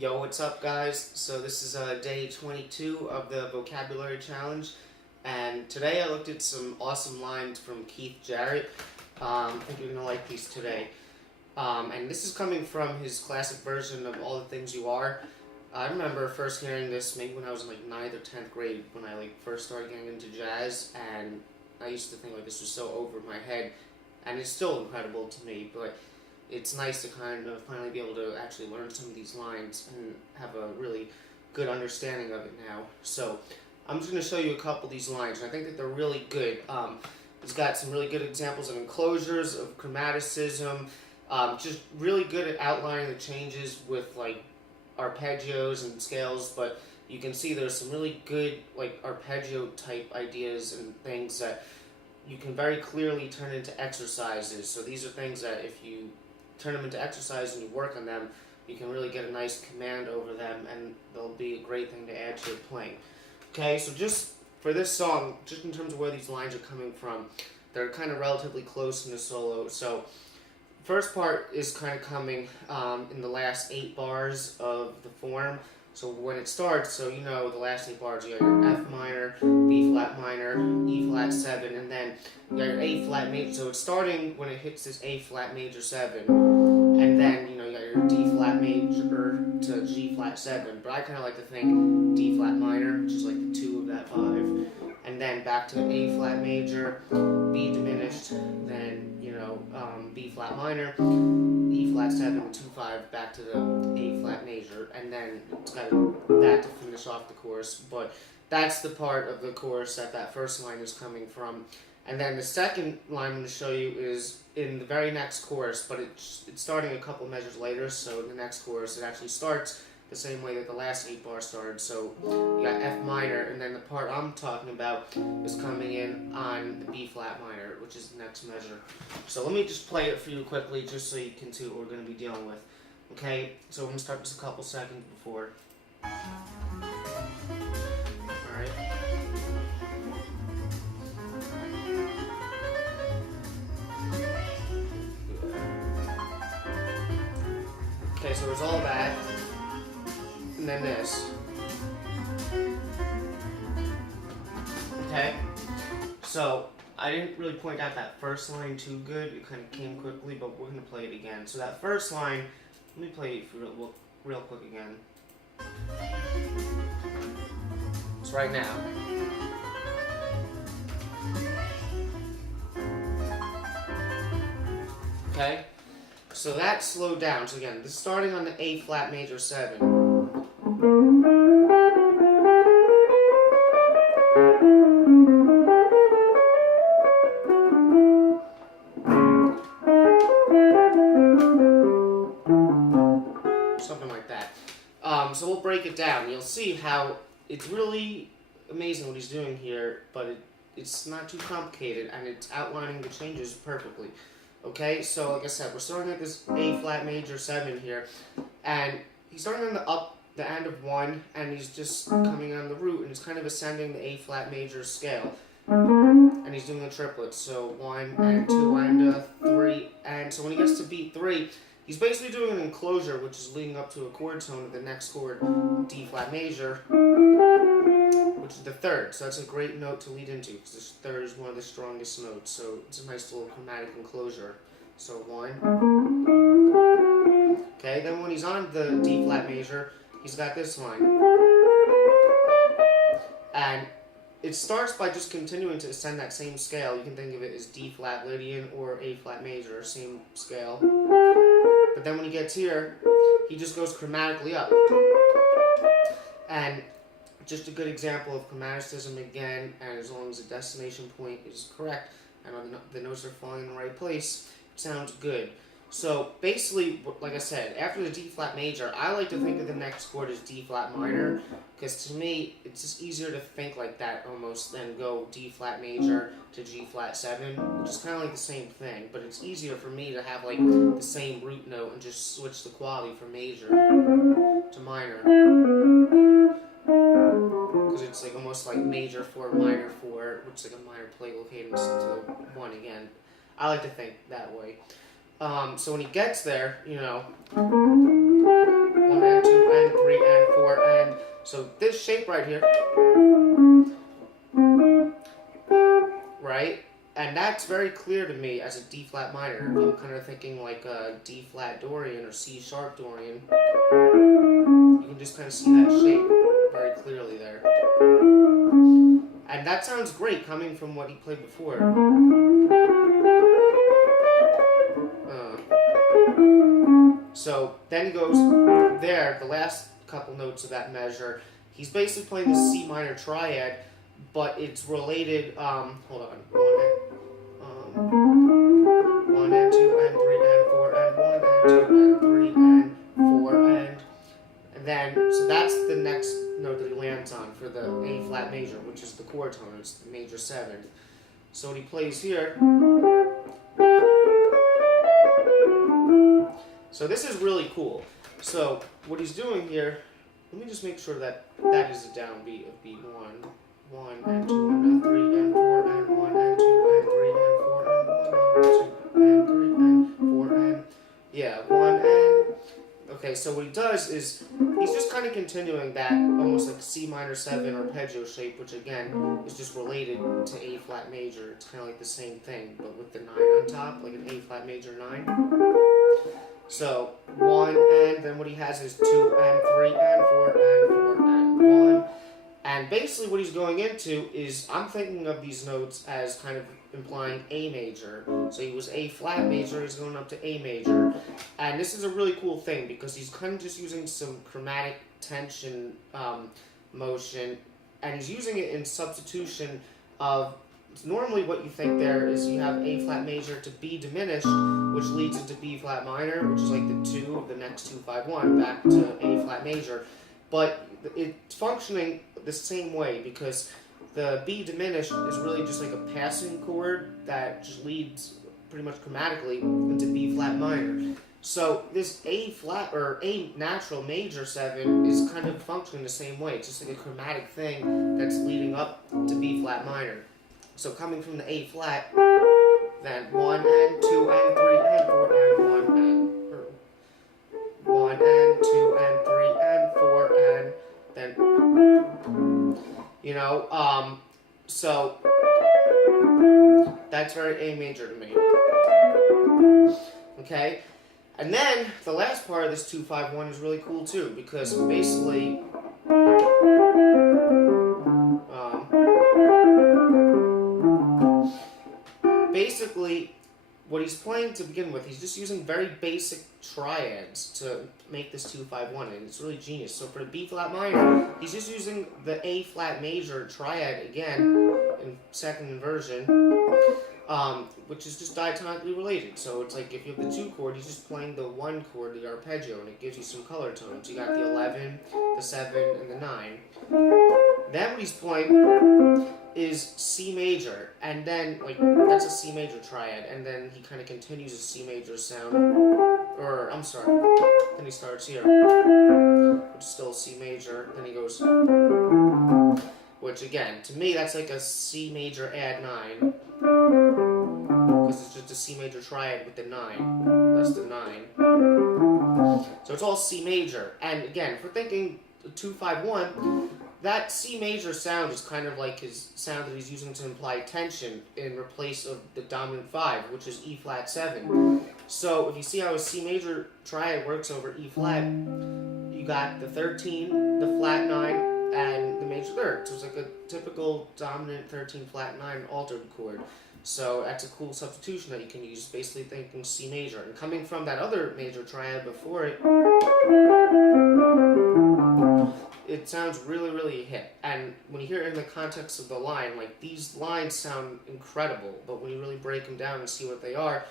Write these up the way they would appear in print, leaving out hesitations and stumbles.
Yo, what's up, guys? So this is day 22 of the vocabulary challenge, and today I looked at some awesome lines from Keith Jarrett. I think you're gonna like these today. And this is coming from his classic version of All the Things You Are. I remember first hearing this maybe when I was in like 9th or 10th grade when I first started getting into jazz, and I used to think this was so over my head, and it's still incredible to me, but it's nice to kind of finally be able to actually learn some of these lines and have a really good understanding of it now. So I'm just going to show you a couple of these lines, and I think that they're really good. It's got some really good examples of enclosures, of chromaticism, just really good at outlining the changes with arpeggios and scales, but you can see there's some really good arpeggio type ideas and things that you can very clearly turn into exercises. So these are things that if you turn them into exercise and you work on them, you can really get a nice command over them, and they'll be a great thing to add to your playing. Okay, so just for this song, just in terms of where these lines are coming from, they're kind of relatively close in the solo. So first part is kind of coming in the last 8 bars of the form. So when it starts, so you know the last 8 bars, you got your F minor, B flat minor, E flat 7, and then you got your A flat major. So it's starting when it hits this A flat major 7, and then you got your D flat major to G flat 7. But I kind of like to think D flat minor, which is like the 2 of that 5, and then back to A flat major, B diminished, then B flat minor, E flat 7, 2 5, back to the A flat major, and then it's got that to finish off the chorus. But that's the part of the chorus that first line is coming from. And then the second line I'm going to show you is in the very next chorus, but it's starting a couple measures later. So in the next chorus, it actually starts the same way that the last 8 bars started. So you got F minor, and then the part I'm talking about is coming in on the B flat minor, which is the next measure. So let me just play it for you quickly, just so you can see what we're going to be dealing with. Okay, so we're going to start just a couple seconds before. Alright. Okay, so there's all that. And then this. Okay, so I didn't really point out that first line too good. It kind of came quickly, but we're going to play it again. So that first line, let me play it for real quick again. So right now. Okay, so that slowed down. So again, this is starting on the A flat major 7. Something like that. So we'll break it down. You'll see how it's really amazing what he's doing here, but it's not too complicated, and it's outlining the changes perfectly. Okay, so like I said, we're starting at this A flat major 7 here, and he's starting on the end of 1, and he's just coming on the root, and he's kind of ascending the A flat major scale, and he's doing the triplets. So 1 and 2 and 3, and so when he gets to beat 3, he's basically doing an enclosure, which is leading up to a chord tone of the next chord, D flat major, which is the 3rd. So that's a great note to lead into, because this 3rd is one of the strongest notes. So it's a nice little chromatic enclosure. So 1. Okay, then when he's on the D flat major, he's got this line. And it starts by just continuing to ascend that same scale. You can think of it as D flat Lydian or A flat major, same scale. But then when he gets here, he just goes chromatically up. And just a good example of chromaticism again, and as long as the destination point is correct and the notes are falling in the right place, it sounds good. So basically, like I said, after the D flat major, I like to think of the next chord as D flat minor, because to me, it's just easier to think like that almost than go D flat major to G flat 7, which is kind of like the same thing, but it's easier for me to have the same root note and just switch the quality from major to minor, because it's almost like major 4, minor 4, which is like a minor plagal cadence to 1 again. I like to think that way. So when he gets there, 1 and 2 and So this shape right here, right? And that's very clear to me as a D flat minor. I'm kind of thinking like a D flat Dorian or C sharp Dorian. You can just kind of see that shape very clearly there. And that sounds great coming from what he played before. So then he goes there, the last couple notes of that measure. He's basically playing the C minor triad, but it's related. Hold on. 1 and 2 and 3 and 4 and 1 and 2 and 3 and 4 and then so that's the next note that he lands on for the A flat major, which is the chord tone. It's the major 7th. So what he plays here. So this is really cool. So what he's doing here, let me just make sure that that is a downbeat of beat 1. 1 and 2 and 3 and 4 and 1 and 2 and 3 and 4 and 1 and 2 and 3 and 4 and yeah, 1 and okay, so what he does is he's just kind of continuing that almost like C minor 7 arpeggio shape, which again is just related to A flat major. It's kind of like the same thing, but with the 9 on top, like an A flat major 9. So 1 and then what he has is 2 and 3 and 4 and 4 and 1. And basically what he's going into is, I'm thinking of these notes as kind of implying A major. So he was A flat major, he's going up to A major. And this is a really cool thing because he's kind of just using some chromatic tension motion, and he's using it in substitution of, normally what you think there is you have A flat major to B diminished, which leads into B flat minor, which is like the 2 of the next 2-5-1 back to A flat major. But it's functioning the same way because the B diminished is really just like a passing chord that just leads pretty much chromatically into B flat minor. So this A flat or A natural major 7 is kind of functioning the same way. It's just like a chromatic thing that's leading up to B flat minor. So coming from the A flat, then 1 and 2 and 3 and 4 and 1 and 1 and 2 and 3 and 4 and then, you know, so that's very A major to me. Okay, and then the last part of this 2-5-1 is really cool too because basically. Basically, what he's playing to begin with, he's just using very basic triads to make this 2-5-1, and it's really genius. So for the B flat minor, he's just using the A flat major triad again in second inversion, which is just diatonically related. So it's like if you have the 2 chord, he's just playing the 1 chord, the arpeggio, and it gives you some color tones. You got the 11, the 7, and the 9. Then what he's playing is C major, and then, like, that's a C major triad, and then he kind of continues a C major sound, or, I'm sorry, then he starts here, which is still C major, then he goes, which again, to me, that's like a C major add 9, because it's just a C major triad with the 9, that's the 9, so it's all C major, and again, if we're thinking 2-5-1, that C major sound is kind of like his sound that he's using to imply tension in replace of the dominant 5, which is E flat 7. So if you see how a C major triad works over E flat, you got the 13, the flat 9, and the major 3rd. So it's like a typical dominant 13 flat 9 altered chord. So that's a cool substitution that you can use, basically thinking C major. And coming from that other major triad before it, it sounds really, really hip. And when you hear it in the context of the line, like, these lines sound incredible, but when you really break them down and see what they are,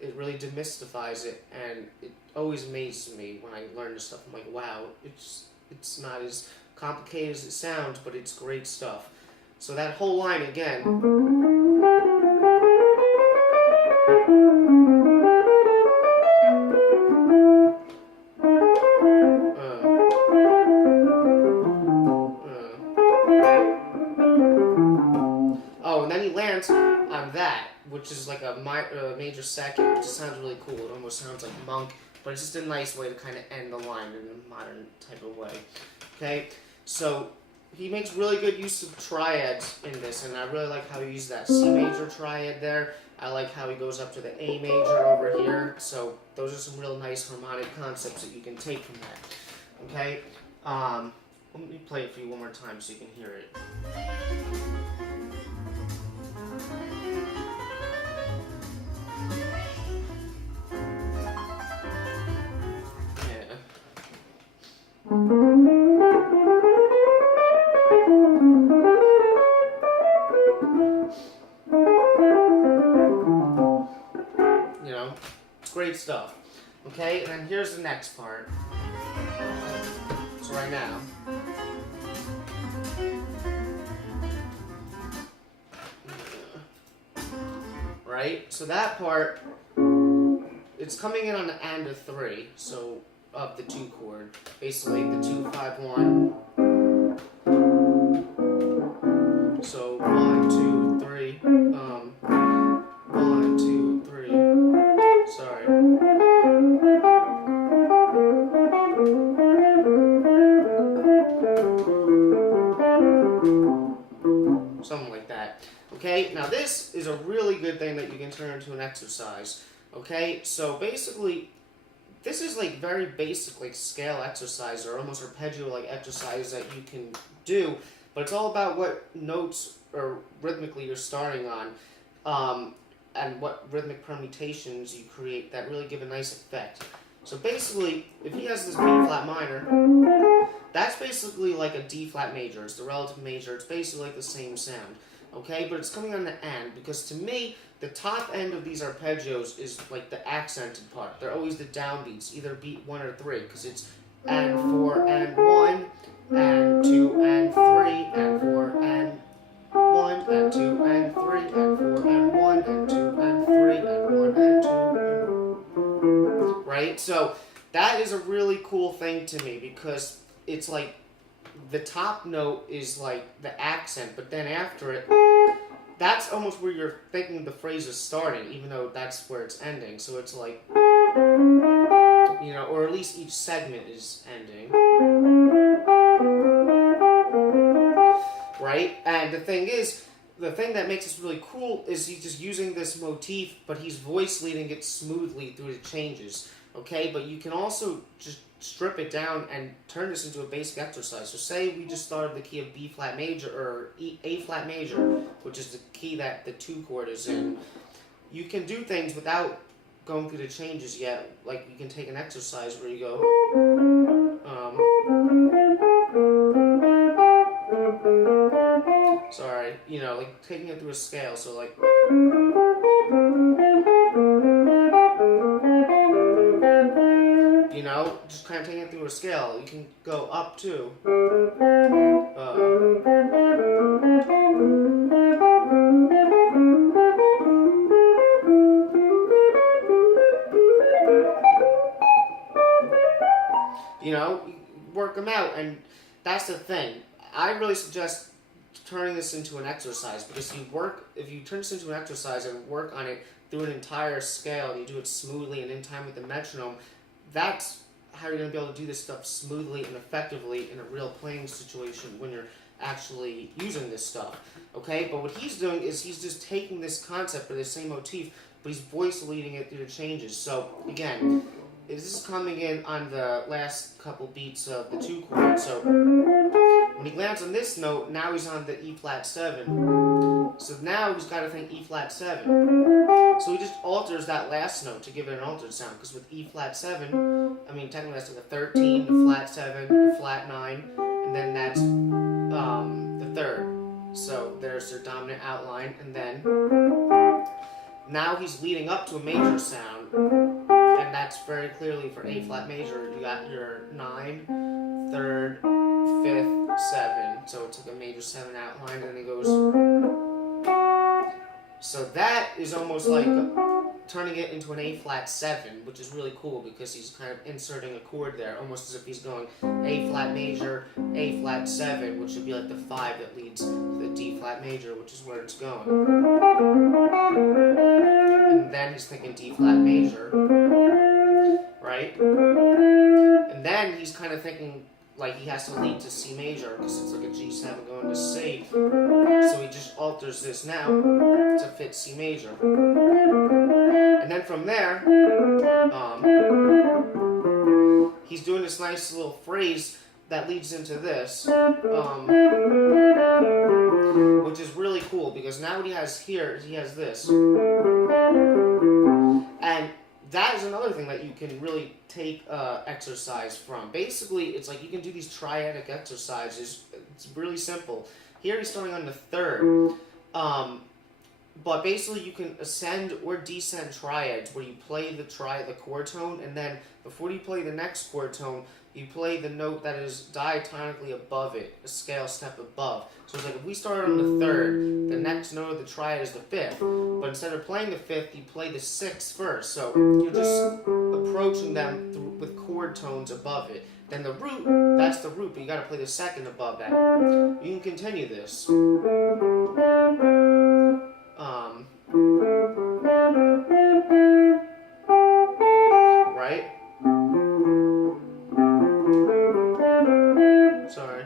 it really demystifies it, and it always amazes me when I learn this stuff. I'm like, wow, it's not as complicated as it sounds, but it's great stuff. So that whole line again. Oh, and then he lands on that, which is like a major second, which just sounds really cool. It almost sounds like Monk, but it's just a nice way to kind of end the line in a modern type of way. Okay, So he makes really good use of triads in this, and I really like how he uses that C major triad there. I like how he goes up to the A major over here. So those are some real nice harmonic concepts that you can take from that. Okay? Let me play it for you one more time so you can hear it. You know, it's great stuff. Okay, and then here's the next part. So right now. Right? So that part, it's coming in on the and of 3, so of the 2 chord. Basically, the 2, 5, 1. So 1, 2, 3. 1, 2, 3. Sorry. Something like that. Okay, now this is a really good thing that you can turn into an exercise. Okay, so basically, this is like very basic, like scale exercise or almost arpeggio like exercise that you can do, but it's all about what notes or rhythmically you're starting on, and what rhythmic permutations you create that really give a nice effect. So basically, if he has this B flat minor, that's basically like a D flat major. It's the relative major. It's basically like the same sound. Okay, but it's coming on the end, because to me, the top end of these arpeggios is like the accented part. They're always the downbeats, either beat 1 or 3, because it's and 4 and 1, and 2 and 3, and 4 and 1, and 2 and 3, and 4 and 1, and 2 and 3, and 1 and 2. Right? So that is a really cool thing to me, because it's like the top note is like the accent, but then after it, that's almost where you're thinking the phrase is starting, even though that's where it's ending. So it's like, you know, or at least each segment is ending. Right? And the thing is, the thing that makes this really cool is he's just using this motif, but he's voice leading it smoothly through the changes. Okay? But you can also just strip it down and turn this into a basic exercise. So say we just started the key of B flat major or A flat major, which is the key that the 2 chord is in. You can do things without going through the changes yet. Like you can take an exercise where you go, sorry, you know, like taking it through a scale. So like, you know, just kind of taking it through a scale. You can go up to. You know, work them out, and that's the thing. I really suggest turning this into an exercise, because if you turn this into an exercise and work on it through an entire scale, and you do it smoothly and in time with the metronome, that's how you're going to be able to do this stuff smoothly and effectively in a real playing situation when you're actually using this stuff. Okay, but what he's doing is he's just taking this concept or the same motif, but he's voice leading it through the changes. So again, this is coming in on the last couple beats of the 2 chord. So when he lands on this note, now he's on the E flat 7. So now he's got to think E flat 7. So he just alters that last note to give it an altered sound, because with E flat 7, I mean technically that's like a 13, the flat 7, the flat 9, and then that's the 3rd. So there's their dominant outline, and then now he's leading up to a major sound, and that's very clearly for A flat major. You got your 9, 3rd, 5th, 7. So it's like a major 7 outline, and then it goes. So that is almost like turning it into an A flat 7, which is really cool, because he's kind of inserting a chord there, almost as if he's going A flat major, A flat 7, which would be like the 5 that leads to the D flat major, which is where it's going. And then he's thinking D flat major, right? And then he's kind of thinking like he has to lead to C major because it's like a G7 going to C. So he just alters this now to fit C major. And then from there, he's doing this nice little phrase that leads into this, which is really cool because now what he has here, he has this. And that is another thing that you can really take exercise from. Basically, it's like you can do these triadic exercises. It's really simple. Here he's starting on the third. But basically you can ascend or descend triads where you play the chord tone, and then before you play the next chord tone, you play the note that is diatonically above it, a scale step above. So it's like if we start on the third, the next note of the triad is the fifth. But instead of playing the fifth, you play the sixth first. So you're just approaching them with chord tones above it. Then the root, that's the root, but you got to play the second above that. You can continue this. Right? Sorry.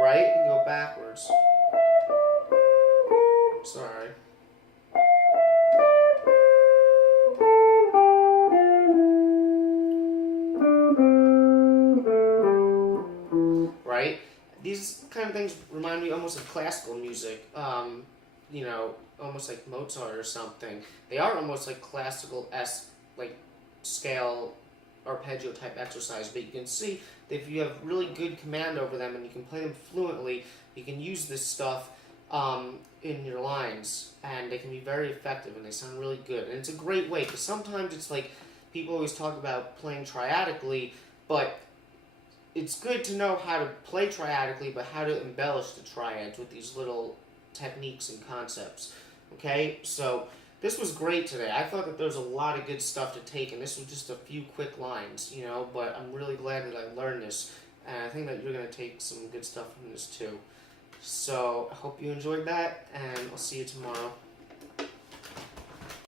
Right? You can go backwards. Sorry. Right? These kind of things remind me almost of classical music. You know, almost like Mozart or something. They are almost like classical-esque, like scale arpeggio type exercise, but you can see that if you have really good command over them and you can play them fluently, you can use this stuff in your lines, and they can be very effective and they sound really good. And it's a great way, because sometimes it's like people always talk about playing triadically, but it's good to know how to play triadically, but how to embellish the triads with these little techniques and concepts. Okay, so this was great today. I thought that there was a lot of good stuff to take, and this was just a few quick lines, you know, but I'm really glad that I learned this, and I think that you're going to take some good stuff from this too. So I hope you enjoyed that, and I'll see you tomorrow.